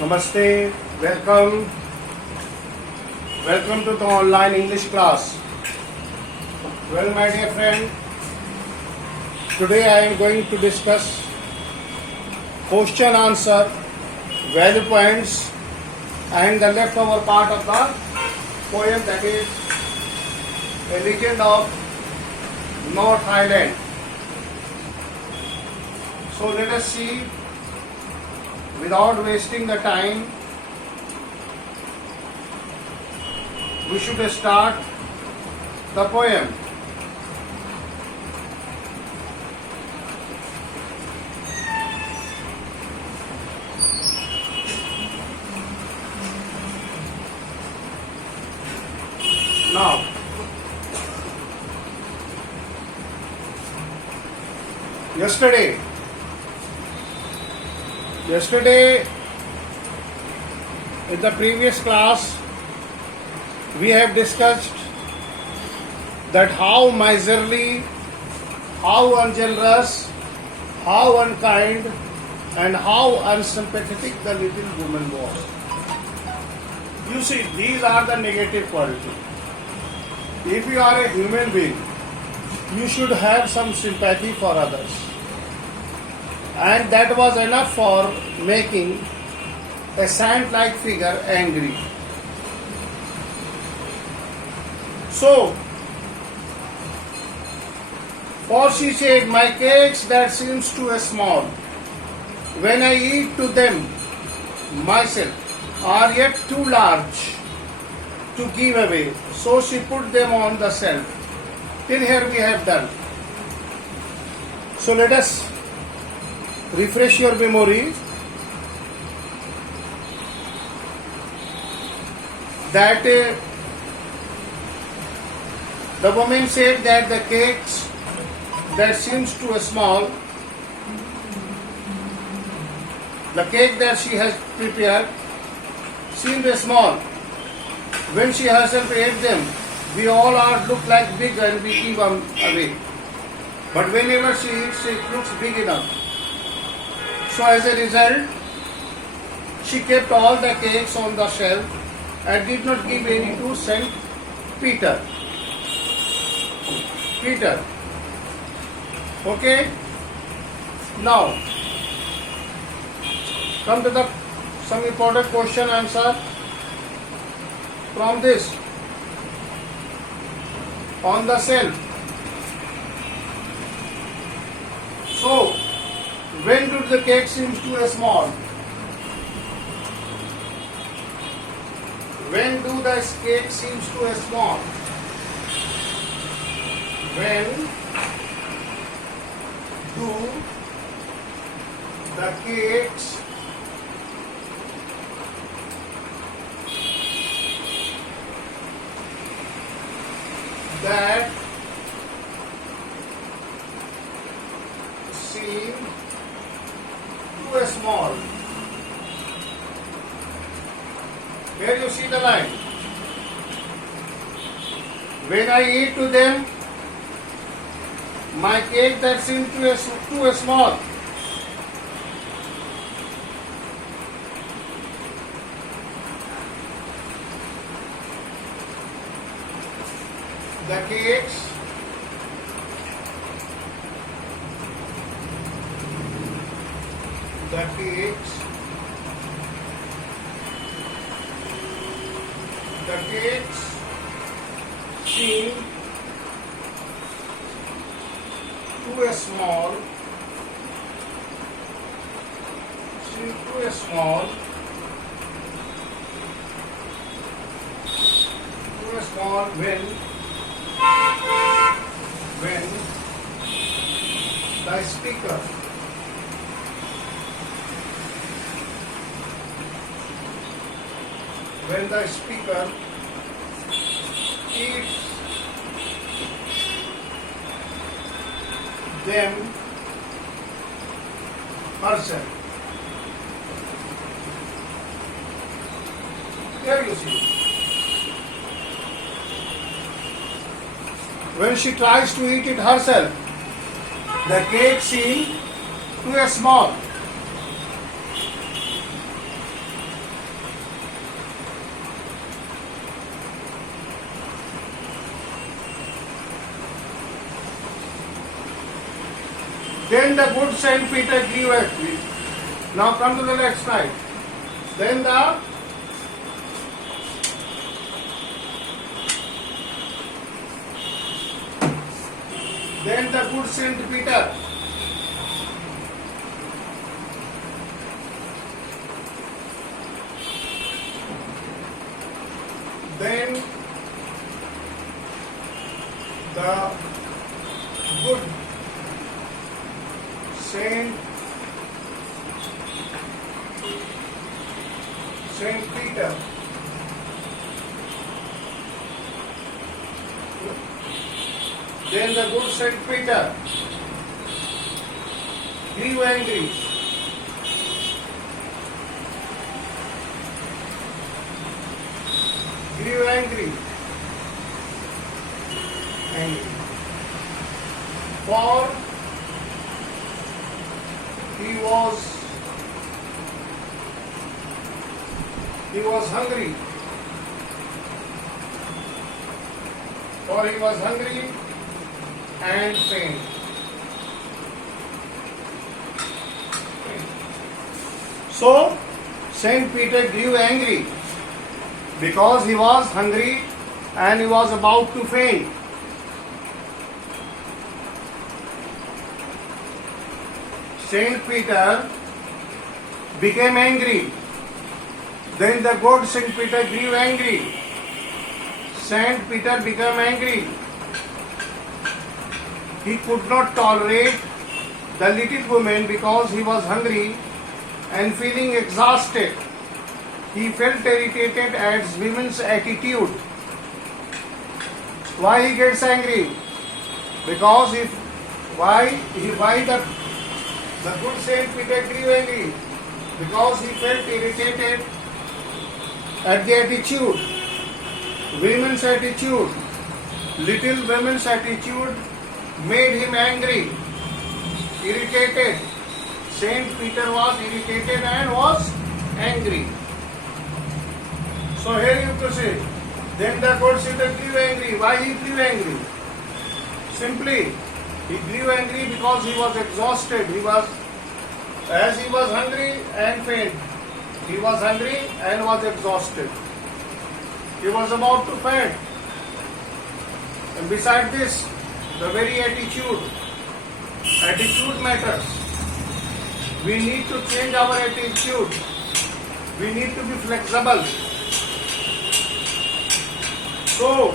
Namaste, welcome to the online English class. Well, my dear friend, today I am going to discuss question answer, value points and the leftover part of the poem, that is A Legend of North Island. So let us see, without wasting the time, we should start the poem. Now, yesterday in the previous class we have discussed that how miserly, how ungenerous, how unkind and how unsympathetic the little woman was. You see, these are the negative qualities. If you are a human being, you should have some sympathy for others. And that was enough for making a saint-like figure angry. So, for she said, my cakes that seems too small, when I eat to them myself, are yet too large to give away. So she put them on the shelf. Till here we have done. So let us refresh your memory that the woman said that the cakes that seems too small, the cake that she has prepared seemed small. When she herself ate them, we all are look like big and we give them away. But whenever she eats, it looks big enough. So as a result, she kept all the cakes on the shelf and did not give any to Saint Peter. Okay? Now, come to some important question answer from this. On the shelf. So, when do the cake seem too small? When do the cake seems too small? When do the cakes that seem too small? Here you see the line. When I eat to them, my cake that seems too small. The cakes seem too small. When the speaker eats them herself. Here you see. When she tries to eat it herself, the cake seems too small. Then the good Saint Peter grew angry. Now come to the next slide. Then the good Saint Peter then the good Saint Peter then the good Saint Peter grew angry. Grew angry. For he was hungry. For he was hungry and faint. So Saint Peter grew angry because he was hungry and he was about to faint. Saint Peter became angry. Then the good Saint Peter grew angry. Saint Peter became angry. He could not tolerate the little woman because he was hungry and feeling exhausted. He felt irritated at women's attitude. Why he gets angry? Because why the good Saint Peter grew angry? Because he felt irritated at the attitude, women's attitude. Little women's attitude made him angry, irritated. Saint Peter was irritated and was angry. So here you proceed. Then the good Saint grew angry. Why he grew angry? Simply, he grew angry because he was exhausted. He was hungry and faint. He was hungry and was exhausted. He was about to faint. And beside this, the very attitude matters. We need to change our attitude. We need to be flexible. So,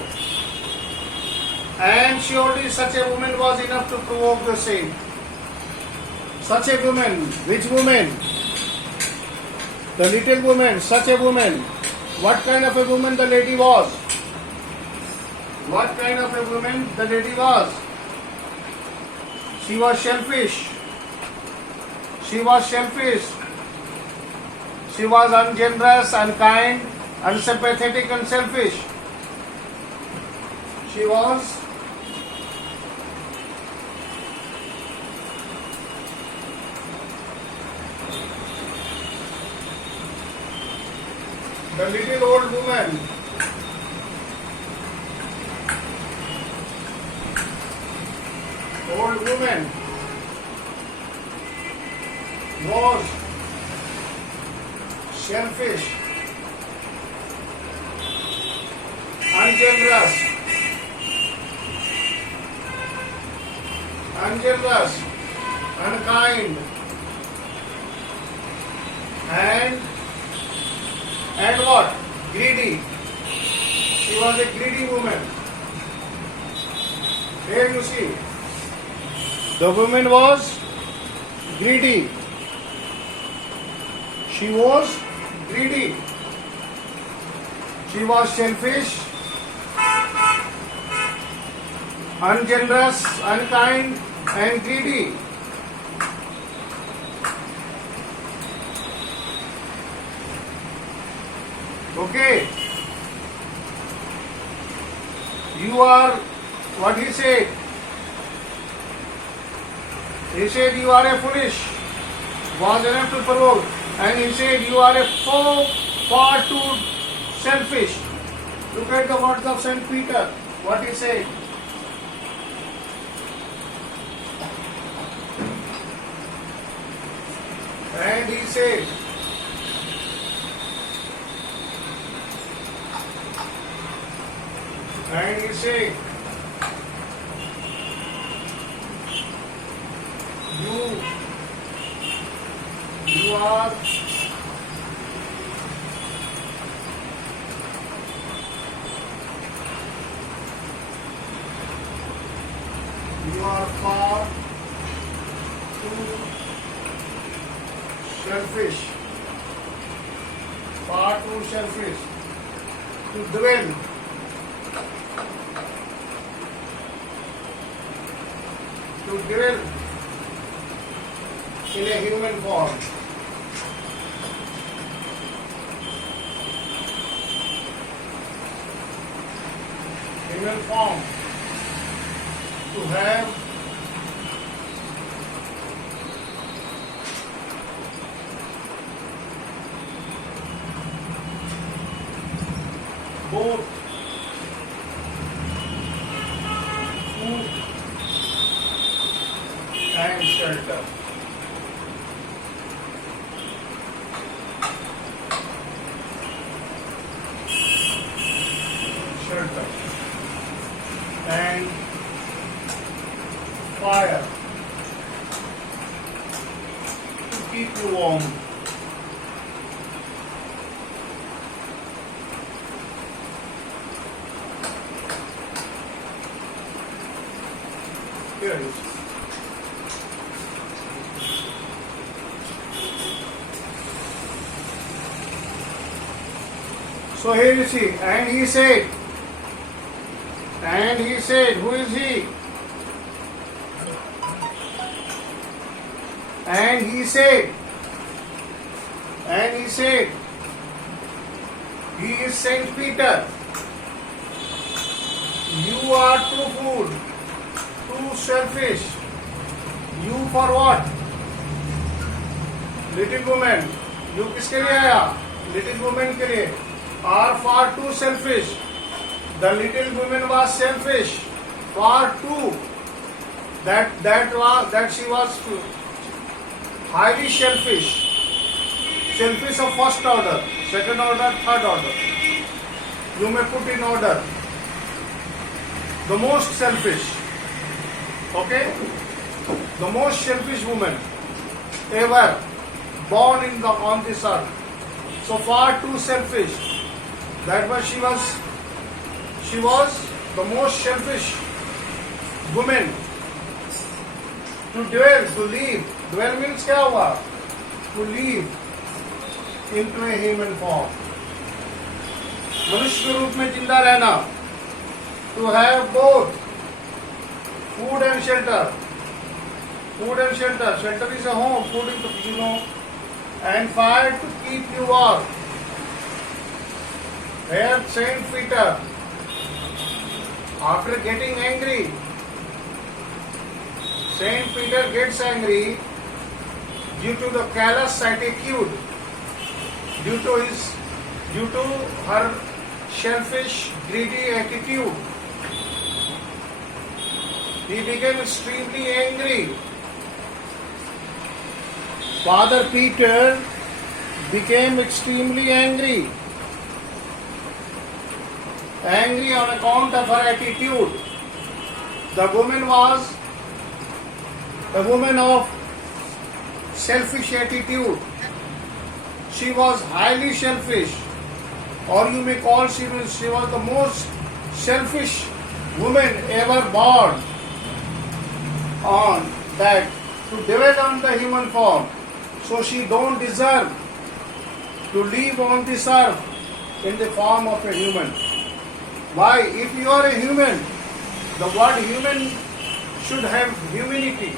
and surely such a woman was enough to provoke the saint. Such a woman, which woman? The little woman, such a woman. What kind of a woman the lady was? What kind of a woman the lady was? She was selfish. She was selfish. She was ungenerous, unkind, unsympathetic and selfish. She was the little old woman. Old woman was selfish, ungenerous, unkind, and what? Greedy. She was a greedy woman. Here you see, the woman was greedy. She was greedy. She was selfish, ungenerous, unkind, and greedy. Okay. You are, what he said? He said you are a foolish, was enough to provoke. And he said you are a far too selfish. Look at the words of Saint Peter, what he said. And he said, you are far too selfish, to dwell in a human form. To have both food and shelter. And fire to keep you warm. Here it is. So here you see, and he said, who is he? And he said, he is Saint Peter. You are too food, too selfish. You for what? Little woman. You किसके लिए आया? Little woman के लिए. Are far too selfish. The little woman was selfish. Far too. That she was highly selfish. Selfish of first order, second order, third order. You may put in order. The most selfish. Okay? The most selfish woman ever born on this earth. So far too selfish. That was she was the most selfish woman. To dwell, to live. Dwell means क्या हुआ? To live into a human form. मनुष्य के रूप में जिंदा रहना. To have both food and shelter. Food and shelter. Shelter is a home. Food is, and fire to keep you warm. Here Saint Peter, after getting angry, Saint Peter gets angry due to the callous attitude, due to her selfish, greedy attitude. He became extremely angry. Father Peter became extremely angry. Angry on account of her attitude. The woman was a woman of selfish attitude. She was highly selfish, or you may call she was the most selfish woman ever born on that, to dwell on the human form. So she don't deserve to live on this earth in the form of a human. Why? If you are a human, the word human should have humanity.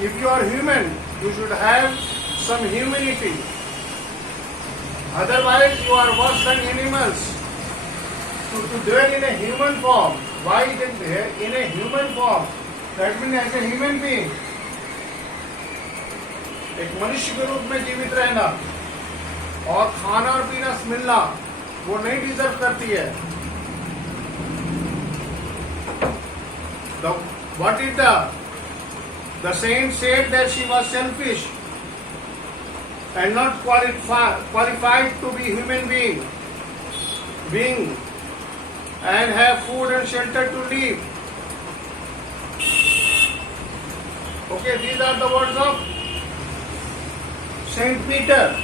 If you are human, you should have some humanity. Otherwise, you are worse than animals. To dwell in a human form. Why in a human form? That means as a human being. एक मनुष्य के रूप में जीवित रहना और खाना और पीना मिलना वो नहीं डिजर्व करती है. What is the The saint said that she was selfish and not qualified to be human being and have food and shelter to live. Okay, these are the words of Saint Peter.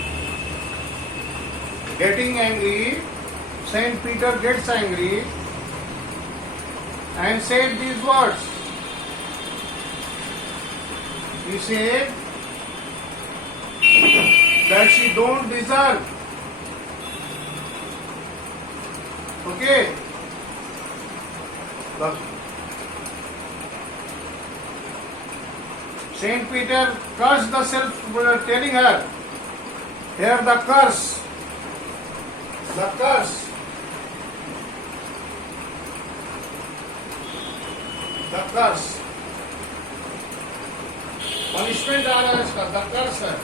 Getting angry, Saint Peter gets angry and said these words. He said that she don't deserve. Okay. Saint Peter cursed the self, telling her, here the curse, the curse, the curse. Punishment आ रहा है इसका, the कर्स है.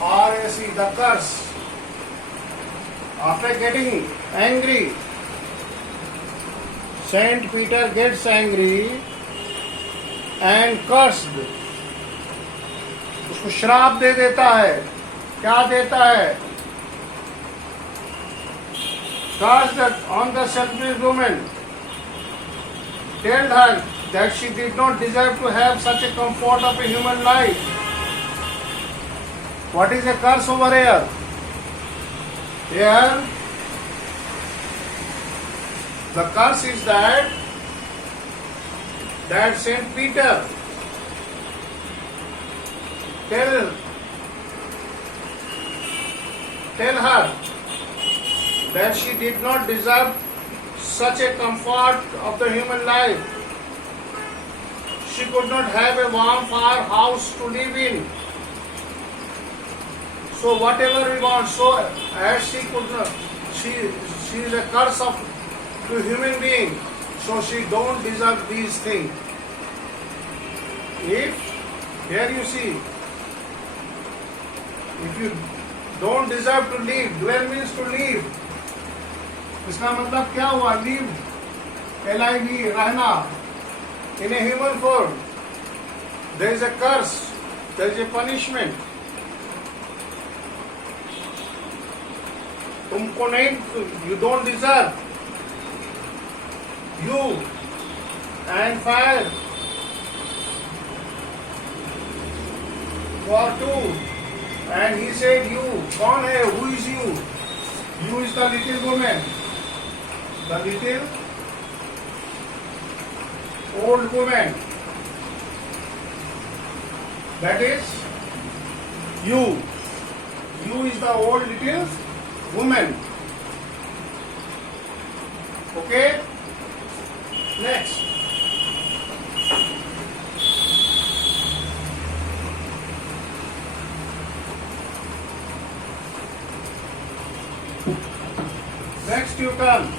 CURSE, the curse. After getting angry, Saint Peter gets angry and cursed. उसको श्राप दे देता है. क्या देता है? Cursed on the selfish woman. Told her that she did not deserve to have such a comfort of a human life. What is a curse over here? Here, the curse is that Saint Peter tell her that she did not deserve such a comfort of the human life. She could not have a warm fire house to live in. So whatever we want, so as she could not, she is a curse of to human being. So she don't deserve these things. If here you see, if you don't deserve to live, dwell means to live. इसका मतलब क्या हुआ? Live, LIV, रहना in a human form. There is a curse, there is a punishment. तुमको नहीं, you don't deserve. You and fire for two. And he said, you. कौन है? Who is you? You is the little woman. The little old woman. That is you. You is the old little woman. Okay? Next. Next you come.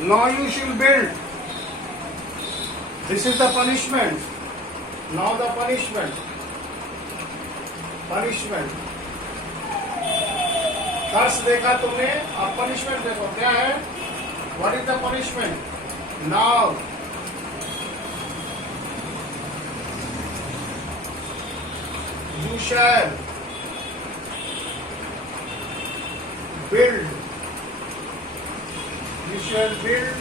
Now you shall build. This is the punishment. Now the punishment. Punishment. कर्स देखा तुमने, अब punishment देखो क्या है. What is the punishment? Now you shall build. You shall build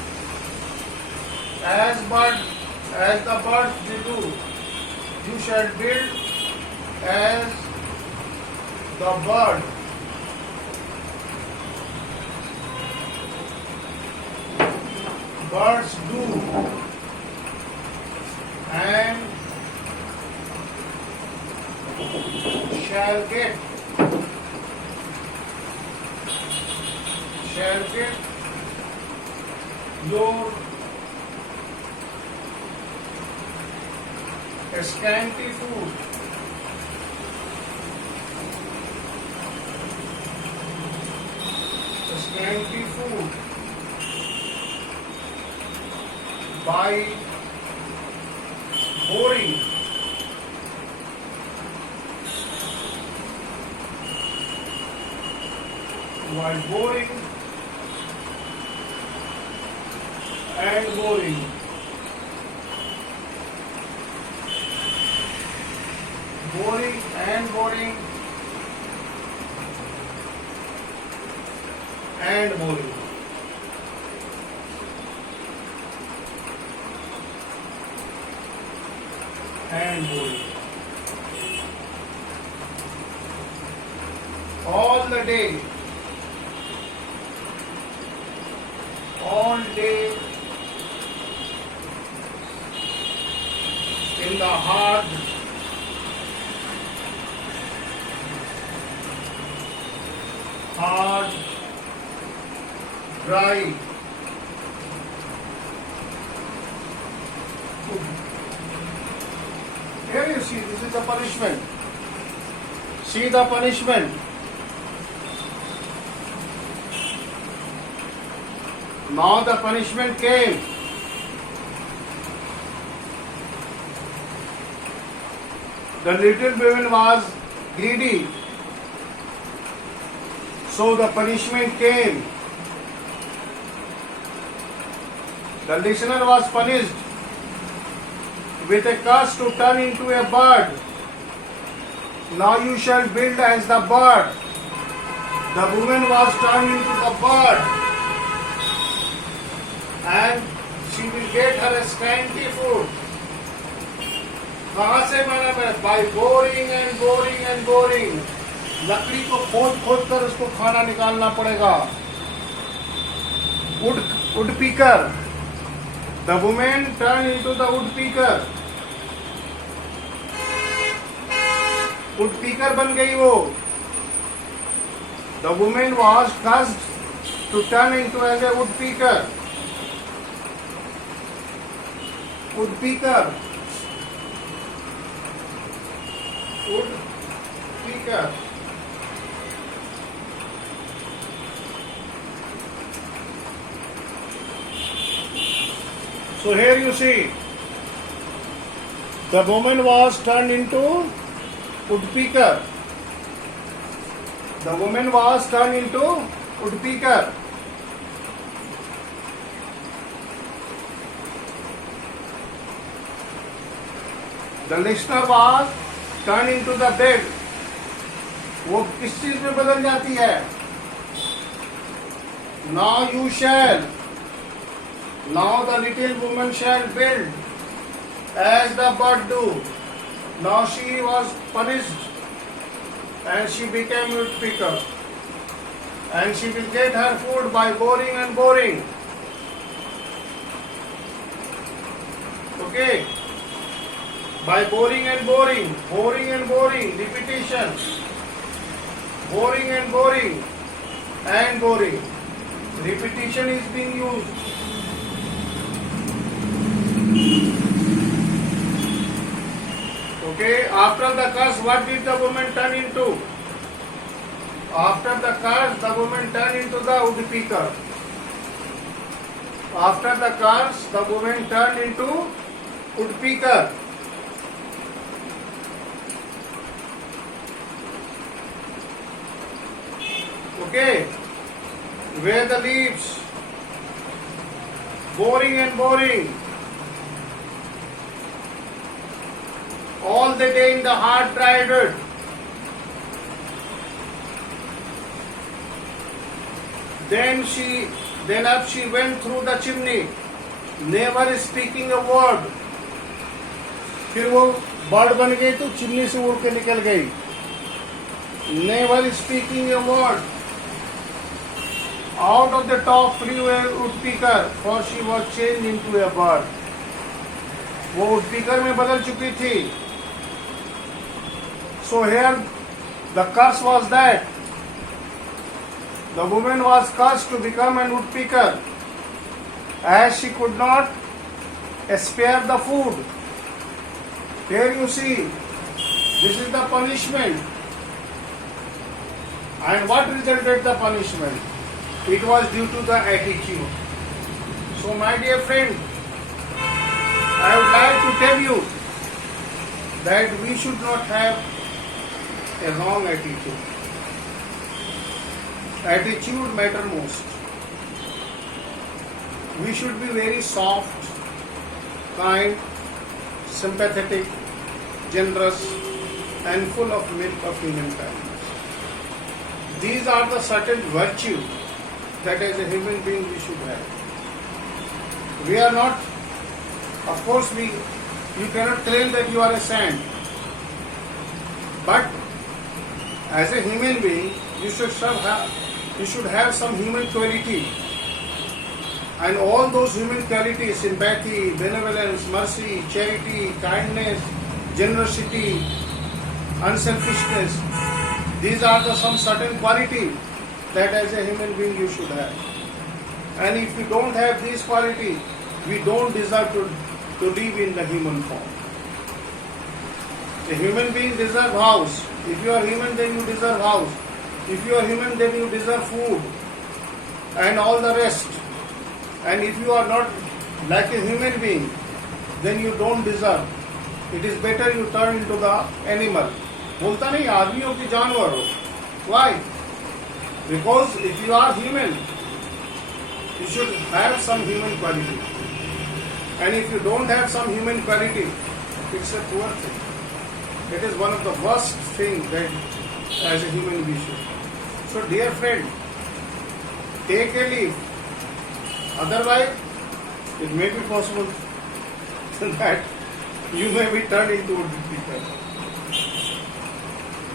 as the birds do. You shall build as the bird. Birds do, and shall get your scanty food. Scanty food by boring. While boring and boring. Boring and boring and boring. And boring. All the day. All day in the hard, dry, here you see, this is the punishment. See the punishment. Now the punishment came. The little woman was greedy. So the punishment came. The listener was punished with a curse to turn into a bird. Now you shall build as the bird. The woman was turned into the bird, and she will get her scanty food. कहाँ से बना है? By boring and boring and boring. लकड़ी को खोद खोद कर उसको खाना निकालना पड़ेगा. Woodpecker. The woman turned into the woodpecker. Woodpecker बन गई वो. The woman was cursed to turn into as a woodpecker. Woodpecker. Woodpecker. So here you see, the woman was turned into woodpecker. The woman was turned into woodpecker. The listener was turned into the bed. वो किस चीज में बदल जाती है? Now you shall. Now the little woman shall build as the bird do. Now she was punished and she became a woodpecker. And she will get her food by boring and boring. Okay? By boring and boring, boring and boring, repetition. Boring and boring and boring. Repetition is being used. Okay, after the curse, what did the woman turn into? After the curse, the woman turned into the woodpecker. After the curse, the woman turned into woodpecker. Okay, where the leaves, boring and boring, all the day in the hard dry dirt. Then up she went through the chimney, never speaking a word. फिर वो bird बन गई तो chimney से उड़ के निकल गई. Never speaking a word. Out of the top flew a woodpecker, for she was changed into a bird. वो woodpecker में बदल चुकी थी. So here the curse was that the woman was cursed to become a woodpecker, as she could not spare the food. Here you see, this is the punishment. And what resulted the punishment? It was due to the attitude. So my dear friend, I would like to tell you that we should not have a wrong attitude. Attitude matter most. We should be very soft, kind, sympathetic, generous, and full of milk of human kindness. These are the certain virtues that as a human being we should have. We are not, of course, you cannot claim that you are a saint. But as a human being, you should have some human quality. And all those human qualities, sympathy, benevolence, mercy, charity, kindness, generosity, unselfishness, these are some certain qualities that as a human being you should have. And if you don't have these qualities, we don't deserve to live in the human form. A human being deserves house. If you are human, then you deserve house. If you are human, then you deserve food and all the rest. And if you are not like a human being, then you don't deserve. It is better you turn into the animal. बोलता नहीं आदमियों की जानवर हो. Why? Because if you are human, you should have some human quality. And if you don't have some human quality, it's a poor thing. It is one of the worst things that as a human being should. So dear friend, take a leave. Otherwise, it may be possible that you may be turned into a dictator.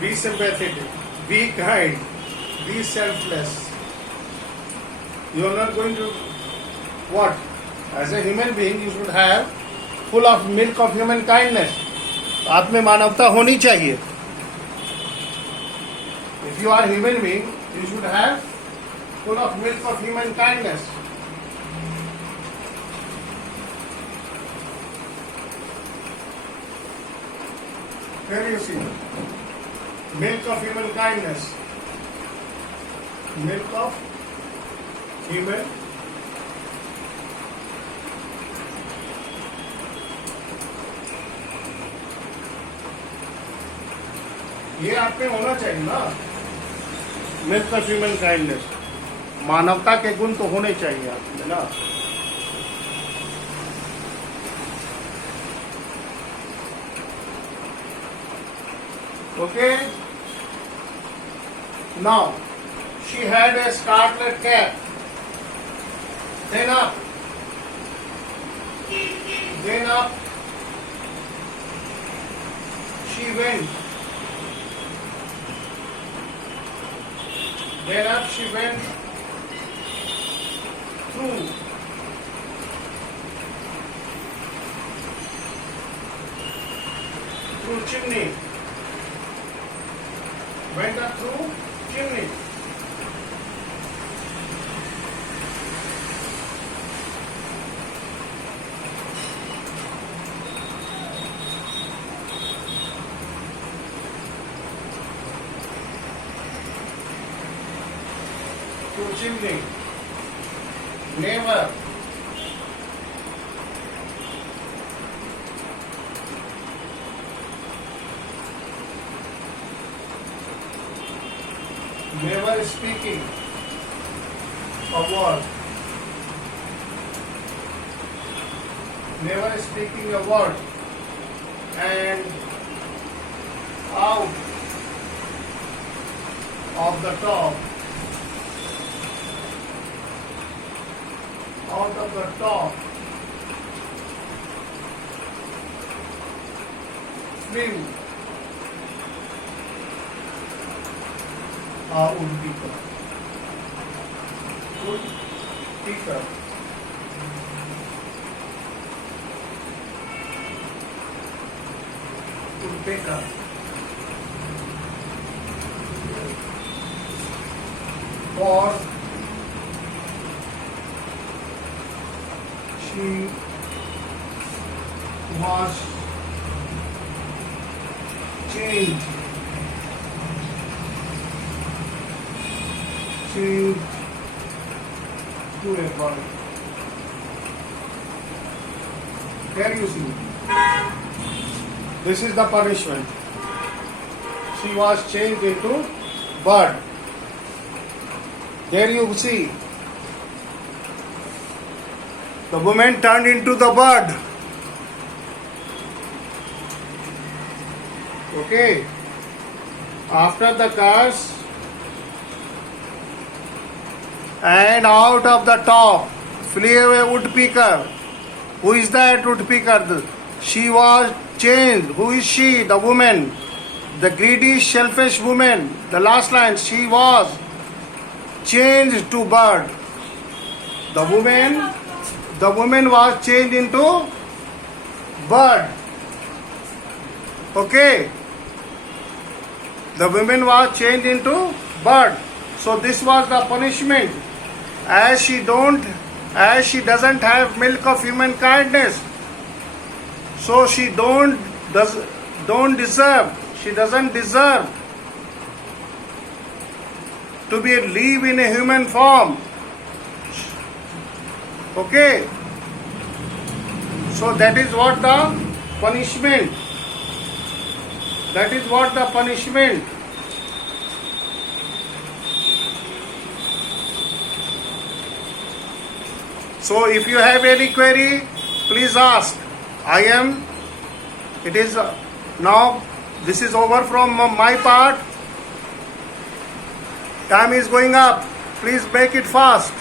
Be sympathetic, be kind, be selfless. You are not going to what? As a human being, you should have full of milk of human kindness. आप में मानवता होनी चाहिए. If you are human being, you should have full of milk of human kindness. Here you see, milk of human kindness, milk of human ये आप में होना चाहिए ना. मिल्क ऑफ ह्यूमन काइंडनेस, मानवता के गुण तो होने चाहिए आप में ना. Okay. Now, she had a scarlet cap. Then up. She went. Then up she went through chimney. Went up through chimney. Through chimney. Never. Never speaking a word. Never speaking a word. And out of the top. Out of the top. Flew. Woodpecker. Woodpecker. Woodpecker. For she was changed. Changed to a bird. Here you see. This is the punishment. She was changed into bird. There you see. The woman turned into the bird. Okay. After the curse, and out of the top flew a woodpecker. Who is that woodpecker? She was changed. Who is she? The woman. The greedy, selfish woman. The last line. She was changed to bird. The woman was changed into bird. Okay. The woman was changed into bird. So this was the punishment. As she doesn't have milk of human kindness, so she doesn't deserve to be live in a human form. Okay. So that is what the punishment. That is what the punishment. So if you have any query, please ask. It is now, this is over from my part. Time is going up. Please make it fast.